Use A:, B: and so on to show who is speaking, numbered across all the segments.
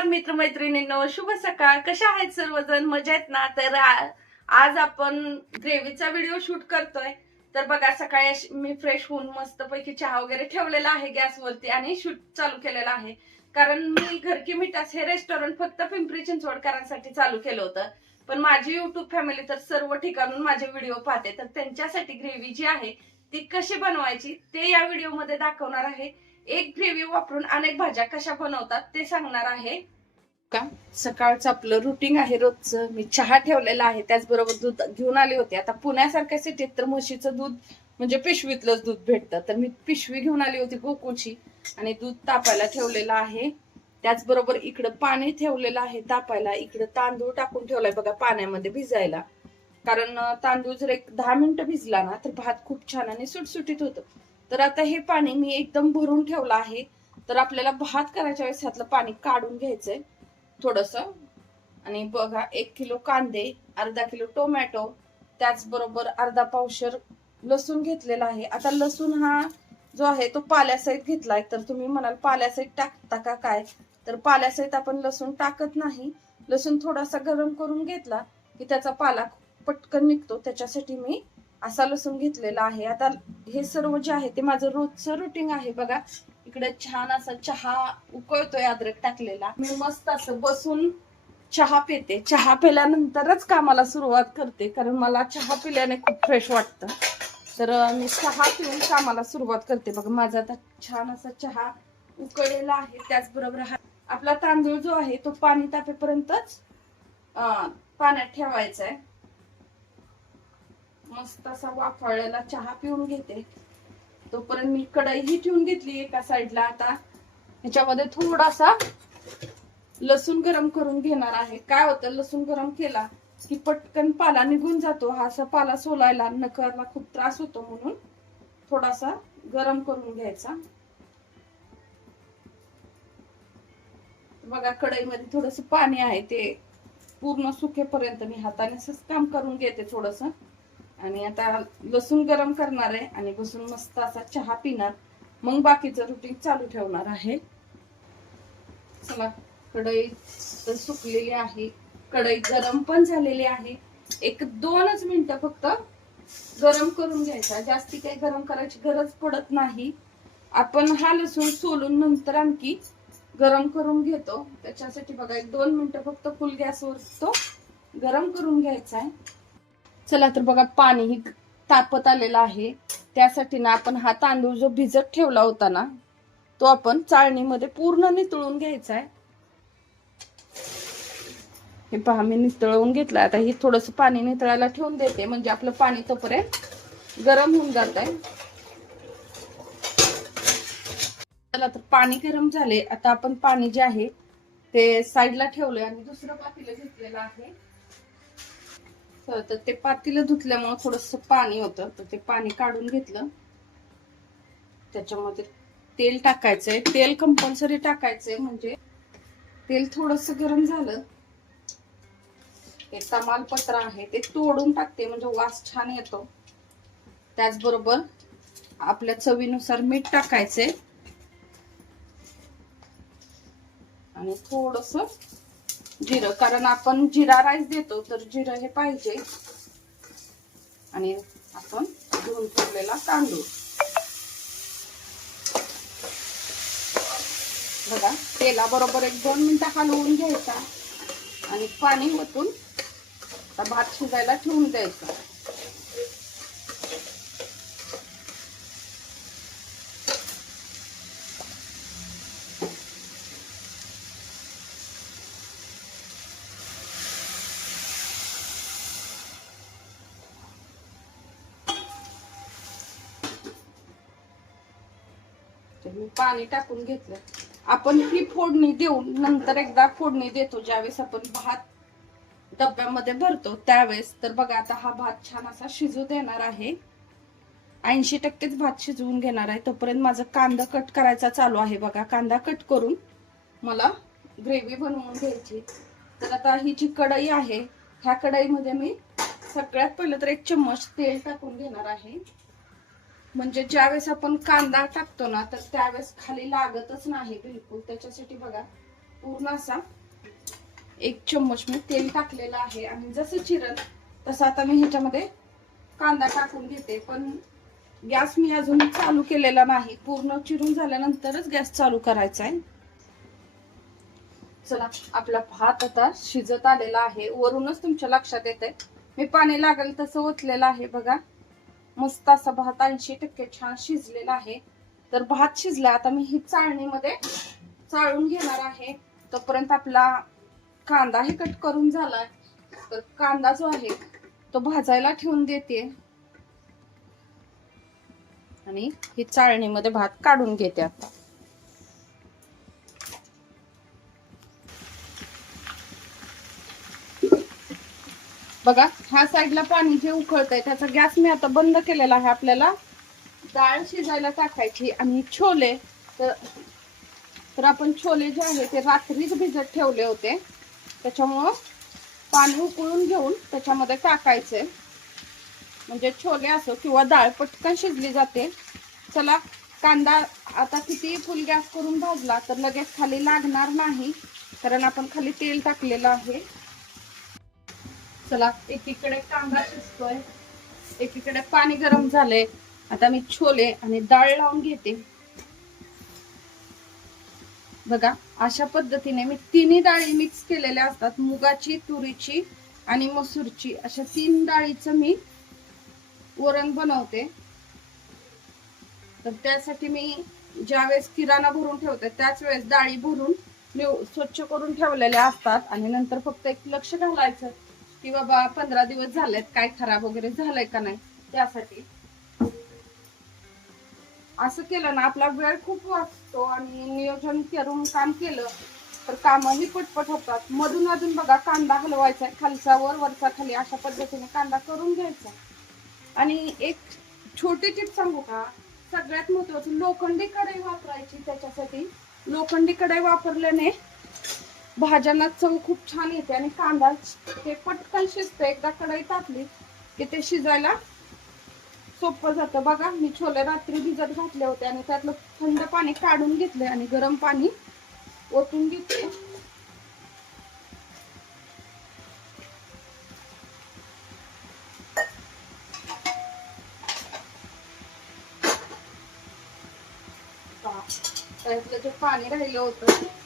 A: नमस्कार मित्रमैत्रिणींनो शुभ सकाळ. कशा आहेत सर्वजण? मजेत ना? तर आज आपण ग्रेव्हीचा व्हिडिओ शूट करतोय. तर बघा सकाळी मी फ्रेश होऊन मस्त पैकी चहा वगैरे ठेवलेला आहे गॅसवरती आणि शूट चालू केलेला आहे. कारण मी घरकी मिठास हे रेस्टॉरंट फक्त पिंपरी चिंचवडकरांसाठी चालू केलं होतं. पण माझी युट्यूब फॅमिली तर सर्व ठिकाणून माझे व्हिडिओ पाहते. तर त्यांच्यासाठी ग्रेव्ही जी आहे ती कशी बनवायची ते या व्हिडिओमध्ये दाखवणार आहे. एक ग्रेव्ही वापरून अनेक भाज्या कशा बनवतात ते सांगणार आहे. का? सकाळचं आपलं रुटीन आहे रोजचं. मी चहा ठेवलेला आहे त्याचबरोबर दूध घेऊन आले होते. आता पुण्यासारख्या सिटीत तर म्हशीचं दूध म्हणजे पिशवीतलंच दूध भेटतं. तर मी पिशवी घेऊन आली होती गोकुळची आणि दूध तापायला ठेवलेलं आहे. त्याचबरोबर इकडं पाणी ठेवलेलं आहे तापायला. इकडं तांदूळ टाकून ठेवलाय बघा पाण्यामध्ये भिजायला. कारण तांदूळ जर एक दहा मिनिटं भिजला ना तर भात खूप छान आणि सुटसुटीत होतं. तर आता हे पाणी मी एकदम भरून ठेवलं आहे. तर आपल्याला भात करायच्या वेळेस ह्यातलं पाणी काढून घ्यायचंय थोडस. आणि बघा एक किलो कांदे अर्धा किलो टोमॅटो त्याचबरोबर अर्धा पावशर लसूण घेतलेला आहे. आता लसूण हा जो आहे तो पाल्यासहित घेतलाय. तर तुम्ही म्हणाल पाल्यासहित टाकता का काय? तर पाल्यासहित आपण लसूण टाकत नाही. लसूण थोडासा गरम करून घेतला की त्याचा पाला पटकन निघतो. त्याच्यासाठी मी असा लसूण घेतलेला आहे. आता हे सर्व जे आहे ते माझं रोजचं रुटीन आहे बघा. इकडे छान असा चहा उकळतोय अद्रक टाकलेला. मी मस्त असं बसून चहा पिते. चहा पिल्यानंतरच कामाला सुरुवात करते कारण मला चहा पिल्याने खूप फ्रेश वाटतं. तर मी चहा पिऊन कामाला सुरुवात करते. बघा माझा आता छान असा चहा उकळलेला आहे. त्याचबरोबर हा आपला तांदूळ जो आहे तो पाणी तापेपर्यंतच पाण्यात ठेवायचा आहे मस्त असा वाफळलेला चहा पिऊन घेते. तोपर्यंत मी कढईही ठेवून घेतली एका साईडला. आता ह्याच्यामध्ये थोडासा लसूण गरम करून घेणार आहे. काय होतं लसूण गरम केला की पटकन पाला निघून जातो. हा असा पाला सोलायला नकरला खूप त्रास होतो म्हणून थोडासा गरम करून घ्यायचा. बघा कढईमध्ये थोडस पाणी आहे ते पूर्ण सुकेपर्यंत मी हाताने काम करून घेते थोडस. आणि आता लसूण गरम करणार आहे आणि बसून मस्त असा चहा पिणार. मग बाकीचं रुटीन चालू ठेवणार आहे. चला कढई तर सुकलेली आहे. कढई गरम पण झालेली आहे. एक दोनच मिनिटं फक्त गरम करून घ्यायचा. जास्ती काही गरम करायची गरज पडत नाही. आपण हा लसूण सोलून नंतर आणखी गरम करून घेतो. त्याच्यासाठी बघा एक दोन मिनिटं फक्त फुल गॅसवर तो गरम करून घ्यायचा आहे. चला तर बघा पाणी ही तापत आलेलं आहे. त्यासाठी ना आपण हा तांदूळ जो भिजत ठेवला होता ना तो आपण चाळणीमध्ये पूर्ण नितळून घ्यायचा आहे. हे पहा मी नितळवून घेतलं. आता हे थोडस पाणी नितळायला ठेवून देते म्हणजे आपलं पाणी तोपर्यंत गरम होऊन जात आहे. चला तर पाणी गरम झाले. आता आपण पाणी जे आहे ते साईडला ठेवलंय आणि दुसरं पातेलं घेतलेलं आहे. तर तर ते पातीला धुतल्यामुळे थोडस पाणी होतं. तर ते पाणी काढून घेतलं. त्याच्यामध्ये तेल टाकायचंय. तेल कंपल्सरी टाकायचंय. म्हणजे तेल थोडस गरम झालं. ते तमालपत्र आहे. ते तोडून टाकते. म्हणजे वास छान येतो. त्याचबरोबर आपल्या चवीनुसार मीठ टाकायचंय. आणि थोडस जिरं कारण आपण जिरा राईस देतो तर जिरं हे पाहिजे. आणि आपण धुवून ठेवलेला तांदूळ. बघा तेलाबरोबर एक दोन मिनिटं हलवून घ्यायचा. आणि पाणी ओतून आता भात शिजायला ठेवून द्यायचा. मी पाणी टाकून घेतलं. आपण ही फोडणी देऊन नंतर एकदा फोडणी देतो. ज्यावेळेस आपण भात डब्यामध्ये भरतो त्यावेळेस तर बघा आता हा भात छान असा शिजू देणार आहे. ऐंशी टक्केच भात शिजवून घेणार आहे. तोपर्यंत माझं कांदा कट करायचा चालू आहे बघा. कांदा कट करून मला ग्रेव्ही बनवून घ्यायची. तर आता ही जी कढई आहे ह्या कढईमध्ये मी सगळ्यात पहिलं तर एक चम्मच तेल टाकून घेणार आहे. म्हणजे ज्यावेळेस आपण कांदा टाकतो ना तर त्यावेळेस खाली लागतच नाही बिलकुल. त्याच्यासाठी बघा पूर्ण असा एक चम्मच मी तेल टाकलेलं आहे. आणि जसं चिरल तसं आता मी ह्याच्यामध्ये कांदा टाकून घेते. पण गॅस मी अजून चालू केलेला नाही. पूर्ण चिरून झाल्यानंतरच गॅस चालू करायचा आहे. चला आपला भात आता शिजत आलेला आहे. वरूनच तुमच्या लक्षात येते मी पाणी लागेल तसं ओतलेलं आहे बघा. मस्त असा भात ऐंशी टक्के छान शिजलेला आहे. तर भात शिजला आता मी ही चाळणीमध्ये चाळून घेणार आहे. तोपर्यंत आपला कांदा हे कट करून झाला तर कांदा जो आहे तो भाजायला ठेवून देते. आणि ही चाळणीमध्ये भात काढून घेते आता. बघा ह्या साईडला पाणी जे उकळतंय त्याचा गॅस मी आता बंद केलेला आहे आपल्याला. डाळ शिजायला टाकायची आणि छोले. तर तर आपण छोले जे आहे ते रात्रीच भिजत ठेवले होते. त्याच्यामुळं पाणी उकळून घेऊन त्याच्यामध्ये टाकायचे. म्हणजे छोले असो किंवा डाळ पटकन शिजली जाते. चला कांदा आता किती फुल गॅस करून भाजला तर लगेच खाली लागणार नाही. कारण आपण खाली तेल टाकलेलं आहे. चला एकीकडे कांदा शिजतोय एकीकडे पाणी गरम झालंय. आता मी छोले आणि डाळ लावून घेते. बघा अशा पद्धतीने मी तिन्ही डाळी मिक्स केलेल्या असतात. मुगाची तुरीची आणि मसूरची. अशा तीन डाळीचं मी वरण बनवते. तर त्यासाठी मी ज्यावेळेस किराणा भरून ठेवते त्याच वेळेस डाळी भरून स्वच्छ करून ठेवलेल्या असतात. आणि नंतर फक्त एक लक्ष घालायचं. की बाबा पंधरा दिवस झालेत काय खराब वगैरे झालंय का नाही? त्यासाठी. असं केलं ना आपला वेळ खूप वाचतो आणि नियोजन करून काम केलं तर कामही पटपट होतात. मधून अजून बघा कांदा हलवायचा खालचा वर वरचा खाली अशा पद्धतीने कांदा करून घ्यायचा. आणि एक छोटी टीप सांगू का? सगळ्यात महत्वाची लोखंडी कढई वापरायची त्याच्यासाठी. लोखंडी कढई वापरल्याने भाज्यांना चव खूप छान येते आणि कांदा ते पटकन शिजतं एकदा कढई तापली की ते शिजायला सोपं जातं. बघा मी छोले रात्री भिजत घातले होते आणि त्यातलं थंड पाणी काढून घेतले आणि गरम पाणी ओतून घेतले त्यातलं जे पाणी राहिलं होतं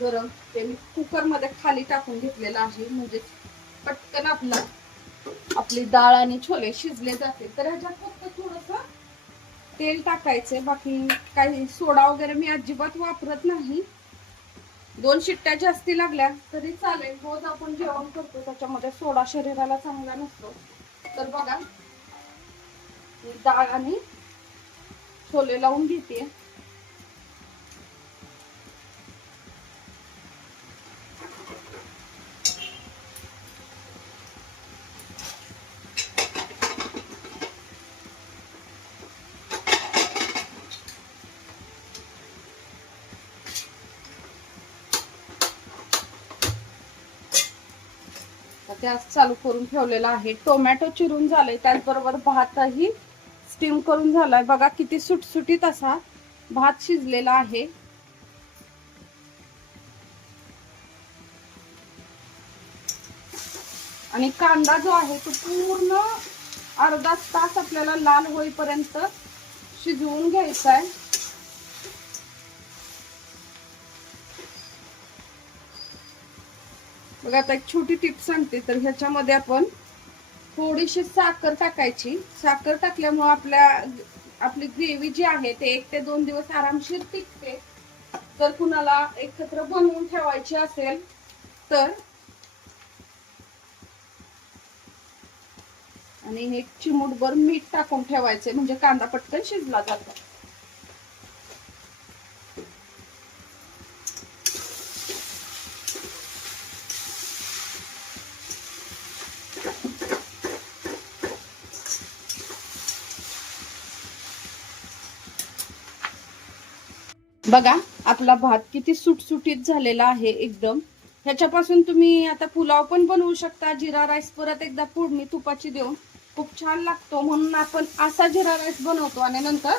A: गरम ते मी कुकरमध्ये खाली टाकून घेतलेलं आहे. म्हणजे पटकन आपला आपली डाळ आणि छोले शिजले जाते तर ह्याच्यात फक्त थोडस तेल टाकायचे बाकी काही सोडा वगैरे मी अजिबात वापरत नाही. दोन शिट्ट्या जास्ती लागल्या तरी चालेल. रोज आपण जेवण करतो त्याच्यामध्ये सोडा शरीराला चांगला नसतो. तर बघा डाळ आणि छोले लावून घेते. गॅस चालू करून ठेवलेला आहे. टोमॅटो चिरून झाले त्याचबरोबर भातही स्टीम करून झालाय. बघा किती सुटसुटीत असा भात शिजलेला आहे. आणि कांदा जो आहे तो पूर्ण अर्धा तास आपल्याला लाल होईपर्यंत शिजवून घ्यायचा आहे बघा आता एक छोटी टिप सांगते तर ह्याच्यामध्ये आपण थोडीशी साखर टाकायची. साखर टाकल्यामुळे आपल्या आपली ग्रेव्ही जी आहे ते एक ते दोन दिवस आरामशीर टिकते. तर कुणाला एकत्र बनवून ठेवायची असेल तर आणि हे चिमूटभर मीठ टाकून ठेवायचे म्हणजे कांदा पटकन शिजला जातो. बघा आपला भात किती सुटसुटीत झालेला आहे एकदम. ह्याच्यापासून तुम्ही आता पुलाव पण बनवू शकता. जिरा राईस परत एकदा फोडणी तुपाची देऊन. खूप छान लागतो. म्हणून आपण असा जिरा राईस बनवतो आणि नंतर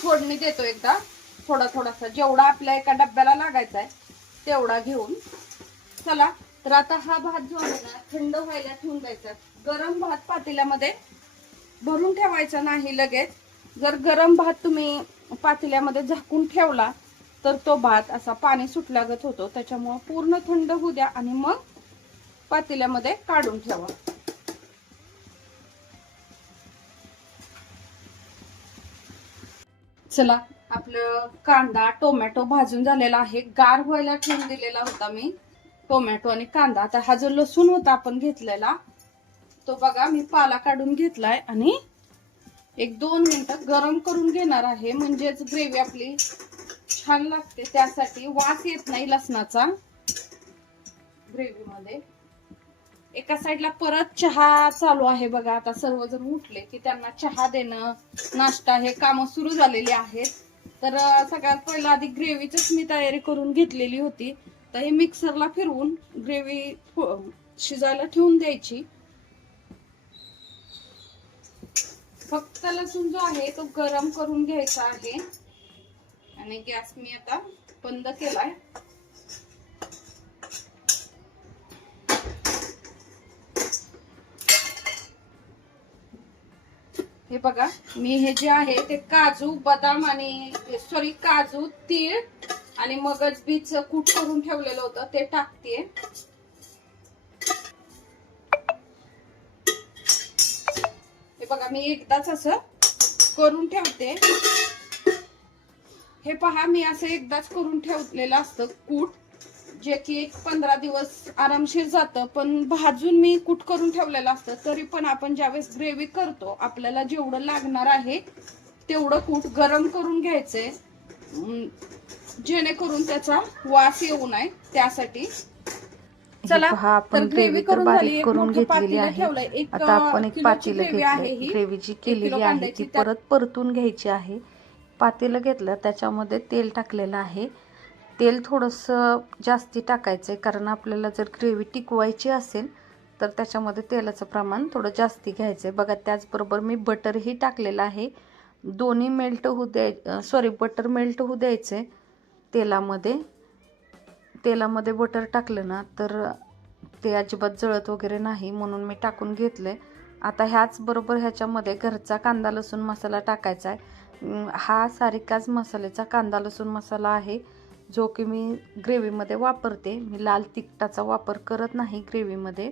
A: फोडणी देतो एकदा. थोडा थोडासा. जेवढा आपल्या एका डब्याला लागायचा आहे तेवढा घेऊन. चला तर आता हा भात जो आहे ना थंड व्हायला ठेवून द्यायचा. गरम भात पातेल्यामध्ये भरून ठेवायचा नाही लगेच. जर गरम भात तुम्ही पातेल्यामध्ये झाकून ठेवला तर तो भात असा पाणी सुटल्यागत होतो. त्याच्यामुळं पूर्ण थंड होऊ द्या आणि मग पातेल्यामध्ये काढून ठेवा. चला आपलं कांदा टोमॅटो भाजून झालेला आहे. गार व्हायला ठेवून दिलेला होता मी टोमॅटो आणि कांदा. आता हा जो लसूण होता आपण घेतलेला तो बघा मी पाला काढून घेतलाय आणि एक दोन मिनटं गरम करून घेणार आहे. म्हणजेच ग्रेव्ही आपली छान लागते. त्यासाठी वास येत नाही लसणाचा. ग्रेव्हीमध्ये एका साईडला परत चहा चालू आहे बघा. आता सर्वजण उठले की त्यांना चहा देणं नाश्ता हे काम सुरू झालेली आहेत. तर सगळ्यात पहिला आधी ग्रेव्हीचीच मी तयारी करून घेतलेली होती. तर हे मिक्सरला फिरवून ग्रेव्ही शिजायला ठेवून द्यायची. फक्त लसूण जो आहे तो गरम करून घ्यायचा आहे. आणि गॅस मी आता बंद केलाय. हे बघा मी हे जे आहे ते काजू बदाम आणि सॉरी काजू तीळ आणि मगज बीच कूट करून ठेवलेलं होतं ते टाकते बघा मी एकदाच असं करून ठेवते. हे पहा मी असं एकदाच करून ठेवलेलं असतं कूट जे की एक पंधरा दिवस आरामशीर जातं पण भाजून मी कूट करून ठेवलेलं असतं. तरी पण आपण ज्यावेळेस ग्रेव्ही करतो आपल्याला जेवढं लागणार आहे तेवढं कूट गरम करून घ्यायचंय. जेणेकरून त्याचा वास येऊ नये त्यासाठी चला
B: आपण ग्रेव्ही तर बारीक करून घेतलेली आहे. आता आपण एक पातेलं घेतलं. ग्रेव्ही जी केलेली आहे ती परत परतून घ्यायची आहे. पातेलं घेतलं त्याच्यामध्ये तेल टाकलेलं आहे. तेल थोडंसं जास्ती टाकायचं आहे कारण आपल्याला जर ग्रेव्ही टिकवायची असेल तर त्याच्यामध्ये तेलाचं प्रमाण थोडं जास्ती घ्यायचं आहे बघा त्याचबरोबर मी बटरही टाकलेलं आहे. दोन्ही मेल्ट होऊ द्याय सॉरी बटर मेल्ट होऊ द्यायचं आहे तेलामध्ये. तेलामध्ये बटर टाकलं ना तर ते अजिबात जळत वगैरे नाही म्हणून मी टाकून घेतले आता ह्याच बरोबर ह्याच्यामध्ये घरचा कांदा लसूण मसाला टाकायचा आहे. हा सारिकाच मसाल्याचा कांदा लसूण मसाला आहे जो की मी ग्रेव्हीमध्ये वापरते. मी लाल तिखटाचा वापर करत नाही ग्रेव्हीमध्ये.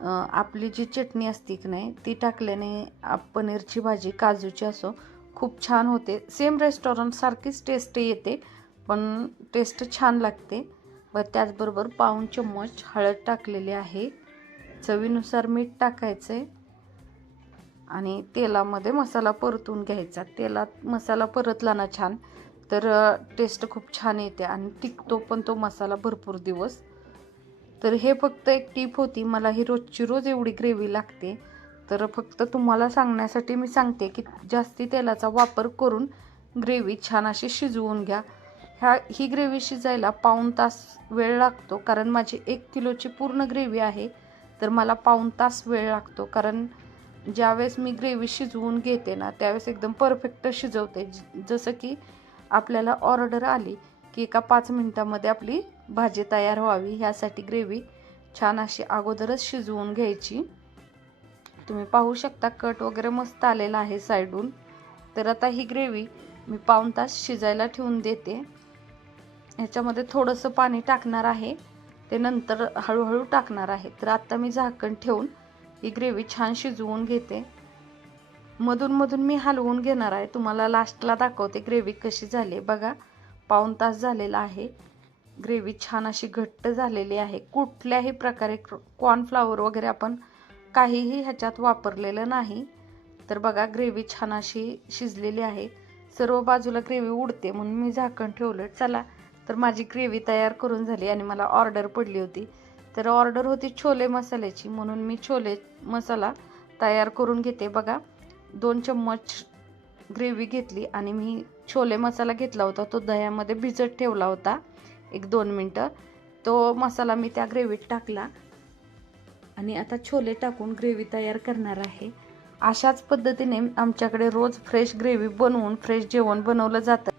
B: आपली जी चटणी असते की नाही ती टाकल्याने पनीरची भाजी काजूची असो खूप छान होते. सेम रेस्टॉरंटसारखीच टेस्ट येते पण टेस्ट छान लागते. व त्याचबरोबर पाऊण चम्मच हळद टाकलेली आहे. चवीनुसार मीठ टाकायचं. आहे आणि तेलामध्ये मसाला परतून घ्यायचा. तेलात मसाला परतला ना छान तर टेस्ट खूप छान येते आणि टिकतो पण तो मसाला भरपूर दिवस. तर हे फक्त एक टीप होती. मला ही रोजची रोज एवढी ग्रेव्ही लागते. तर फक्त तुम्हाला सांगण्यासाठी मी सांगते की जास्ती तेलाचा वापर करून ग्रेव्ही छान अशी शिजवून घ्या. ह्या ही ग्रेव्ही शिजायला पाऊण तास वेळ लागतो कारण माझी एक किलोची पूर्ण ग्रेव्ही आहे तर मला पाऊण तास वेळ लागतो कारण ज्यावेळेस मी ग्रेव्ही शिजवून घेते ना त्यावेळेस एकदम परफेक्ट शिजवते. ज- जसं की आपल्याला ऑर्डर आली की एका पाच मिनटामध्ये आपली भाजी तयार व्हावी ह्यासाठी ग्रेव्ही छान अशी अगोदरच शिजवून घ्यायची. तुम्ही पाहू शकता कट वगैरे मस्त आलेला आहे साईडून. तर आता ही ग्रेव्ही मी पाऊण तास शिजायला ठेवून देते. ह्याच्यामध्ये थोडंसं पाणी टाकणार आहे. ते नंतर हळूहळू टाकणार आहे. तर आत्ता मी झाकण ठेवून ही ग्रेव्ही छान शिजवून घेते. मधून मधून मी हलवून घेणार आहे. तुम्हाला लास्टला दाखवते ग्रेव्ही कशी झाली बघा पाऊण तास झालेला आहे. ग्रेव्ही छान अशी घट्ट झालेली आहे. कुठल्याही प्रकारे कॉर्नफ्लावर वगैरे आपण काहीही ह्याच्यात वापरलेलं नाही. तर बघा ग्रेव्ही छान अशी शिजलेली आहे. सर्व बाजूला ग्रेव्ही उडते म्हणून मी झाकण ठेवलं चला तर माझी ग्रेव्ही तयार करून झाली आणि मला ऑर्डर पडली होती. तर ऑर्डर होती छोले मसाल्याची म्हणून मी छोले मसाला तयार करून घेते. बघा दोन चम्मच ग्रेव्ही घेतली आणि मी छोले मसाला घेतला होता. तो दह्यामध्ये भिजत ठेवला होता एक दोन मिनटं. तो मसाला मी त्या ग्रेव्हीत टाकला आणि आता छोले टाकून ग्रेव्ही तयार करणार आहे. अशाच पद्धतीने आमच्याकडे रोज फ्रेश ग्रेव्ही बनवून फ्रेश जेवण बनवलं जातं.